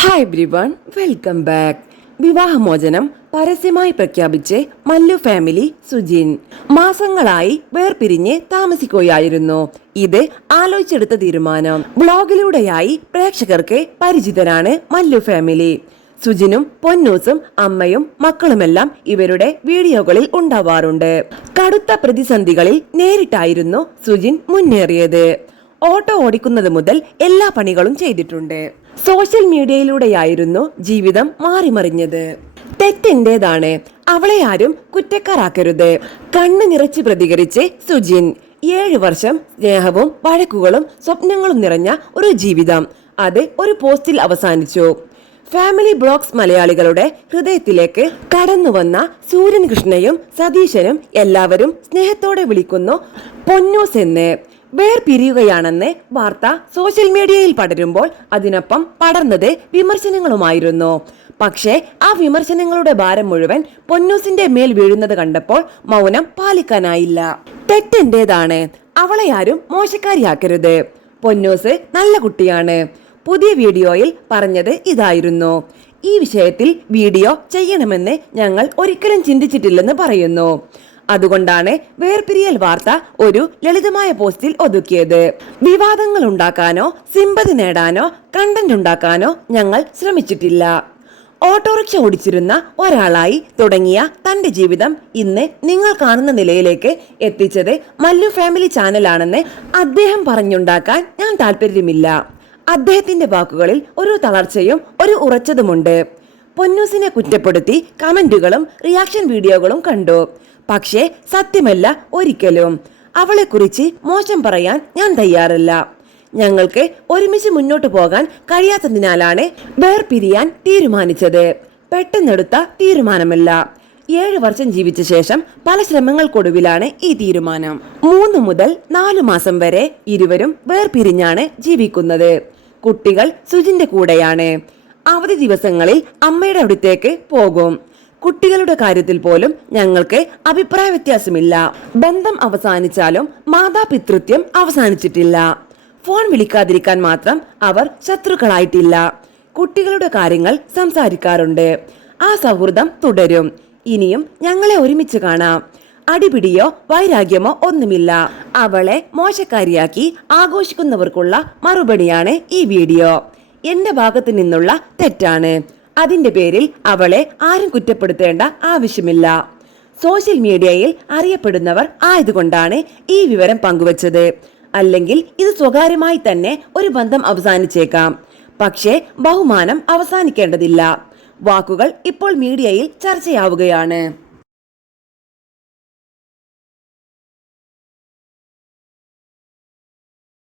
Hi everyone, welcome back. വിവാഹമോചനം പരസ്യമായി പ്രഖ്യാപിച്ച് മല്ലു ഫാമിലി സുജിൻ മാസങ്ങളായി വേർപിരിഞ്ഞ് താമസിക്കുകയായിരുന്നു. ഇത് ആലോചിച്ചെടുത്ത തീരുമാനം. ബ്ലോഗിലൂടെയായി പ്രേക്ഷകർക്ക് പരിചിതരാണ് മല്ലു ഫാമിലി. സുജിനും പൊന്നൂസും അമ്മയും മക്കളുമെല്ലാം ഇവരുടെ വീഡിയോകളിൽ ഉണ്ടാവാറുണ്ട്. കടുത്ത പ്രതിസന്ധികളിൽ നേരിട്ടായിരുന്നു സുജിൻ മുന്നേറിയത്. ഓട്ടോ ഓടിക്കുന്നത് മുതൽ എല്ലാ പണികളും ചെയ്തിട്ടുണ്ട്. സോഷ്യൽ മീഡിയയിലൂടെയായിരുന്നു ജീവിതം മാറിമറിഞ്ഞത്. തെറ്റെന്റേതാണ്, അവളെ ആരും കുറ്റക്കാരാക്കരുത്. കണ്ണു നിറച്ച് പ്രതികരിച്ച് സുജിൻ. 7 വർഷം സ്നേഹവും വഴക്കുകളും സ്വപ്നങ്ങളും നിറഞ്ഞ ഒരു ജീവിതം, അത് ഒരു പോസ്റ്റിൽ അവസാനിച്ചു. ഫാമിലി ബ്ലോഗ്സ് മലയാളികളുടെ ഹൃദയത്തിലേക്ക് കടന്നുവന്ന സൂര്യൻ കൃഷ്ണയും സതീശനും എല്ലാവരും സ്നേഹത്തോടെ വിളിക്കുന്നു പൊന്നൂസ് എന്ന്. വേർപിരിയുകയാണെന്ന് വാർത്ത സോഷ്യൽ മീഡിയയിൽ പടരുമ്പോൾ അതിനൊപ്പം പടർന്നത് വിമർശനങ്ങളുമായിരുന്നു. പക്ഷേ ആ വിമർശനങ്ങളുടെ ഭാരം മുഴുവൻ പൊന്നൂസിന്റെ മേൽ വീഴുന്നത് കണ്ടപ്പോൾ മൗനം പാലിക്കാനായില്ല. തെറ്റെന്റേതാണ്, അവളെ ആരും മോശക്കാരിയാക്കരുത്. പൊന്നൂസ് നല്ല കുട്ടിയാണ്. പുതിയ വീഡിയോയിൽ പറഞ്ഞത് ഇതായിരുന്നു. ഈ വിഷയത്തിൽ വീഡിയോ ചെയ്യണമെന്ന് ഞങ്ങൾ ഒരിക്കലും ചിന്തിച്ചിട്ടില്ലെന്ന് പറയുന്നു. അതുകൊണ്ടാണ് വേർപിരിയൽ വാർത്ത ഒരു ലളിതമായ പോസ്റ്റിൽ ഒതുക്കിയത്. വിവാദങ്ങൾ ഉണ്ടാക്കാനോ സിമ്പതി നേടാനോ കണ്ടന്റ് ഉണ്ടാക്കാനോ ഞങ്ങൾ ശ്രമിച്ചിട്ടില്ല. ഓട്ടോറിക്ഷ ഓടിച്ചിരുന്ന ഒരാളായി തുടങ്ങിയ തന്റെ ജീവിതം ഇന്ന് നിങ്ങൾ കാണുന്ന നിലയിലേക്ക് എത്തിച്ചത് മല്ലു ഫാമിലി ചാനലാണെന്ന് അദ്ദേഹം പറഞ്ഞുണ്ടാക്കാൻ ഞാൻ താല്പര്യമില്ല. അദ്ദേഹത്തിന്റെ വാക്കുകളിൽ ഒരു തളർച്ചയും ഒരു ഉറച്ചതുമുണ്ട്. പൊന്നൂസിനെ കുറ്റപ്പെടുത്തി കമന്റുകളും റിയാക്ഷൻ വീഡിയോകളും കണ്ടു. പക്ഷേ സത്യമല്ല ഒരിക്കലും. അവളെ കുറിച്ച് മോശം പറയാൻ ഞാൻ തയ്യാറല്ല. ഞങ്ങൾക്ക് ഒരുമിച്ച് മുന്നോട്ട് പോകാൻ കഴിയാത്തതിനാലാണ് വേർപിരിയാൻ തീരുമാനിച്ചത്. പെട്ടെന്നെടുത്ത തീരുമാനമല്ല. 7 വർഷം ജീവിച്ച ശേഷം പല ശ്രമങ്ങൾക്കൊടുവിലാണ് ഈ തീരുമാനം. 3 മുതൽ 4 മാസം വരെ ഇരുവരും വേർപിരിഞ്ഞാണ് ജീവിക്കുന്നത്. കുട്ടികൾ സുജിന്റെ കൂടെയാണ്. അവധി ദിവസങ്ങളിൽ അമ്മയുടെ അടുത്തേക്ക് പോകും. കുട്ടികളുടെ കാര്യത്തിൽ പോലും ഞങ്ങൾക്ക് അഭിപ്രായ വ്യത്യാസമില്ല. ബന്ധം അവസാനിച്ചാലും മാതാപിതൃത്വം അവസാനിച്ചിട്ടില്ല. ഫോൺ വിളിക്കാതിരിക്കാൻ മാത്രം അവർ ശത്രുക്കളായിട്ടില്ല. കുട്ടികളുടെ കാര്യങ്ങൾ സംസാരിക്കാറുണ്ട്. ആ സൗഹൃദം തുടരും. ഇനിയും ഞങ്ങളെ ഒരുമിച്ച് കാണാം. അടിപിടിയോ വൈരാഗ്യമോ ഒന്നുമില്ല. അവളെ മോശക്കാരിയാക്കി ആഘോഷിക്കുന്നവർക്കുള്ള മറുപടിയാണ് ഈ വീഡിയോ. എന്റെ ഭാഗത്തു നിന്നുള്ള തെറ്റാണ്. അതിന്റെ പേരിൽ അവളെ ആരും കുറ്റപ്പെടുത്തേണ്ട ആവശ്യമില്ല. സോഷ്യൽ മീഡിയയിൽ അറിയപ്പെടുന്നവർ ആയതുകൊണ്ടാണ് ഈ വിവരം പങ്കുവച്ചത്. അല്ലെങ്കിൽ ഇത് സ്വകാര്യമായി തന്നെ ഒരു ബന്ധം അവസാനിച്ചേക്കാം. പക്ഷേ ബഹുമാനം അവസാനിക്കേണ്ടതില്ല. വാക്കുകൾ ഇപ്പോൾ മീഡിയയിൽ ചർച്ചയാവുകയാണ്.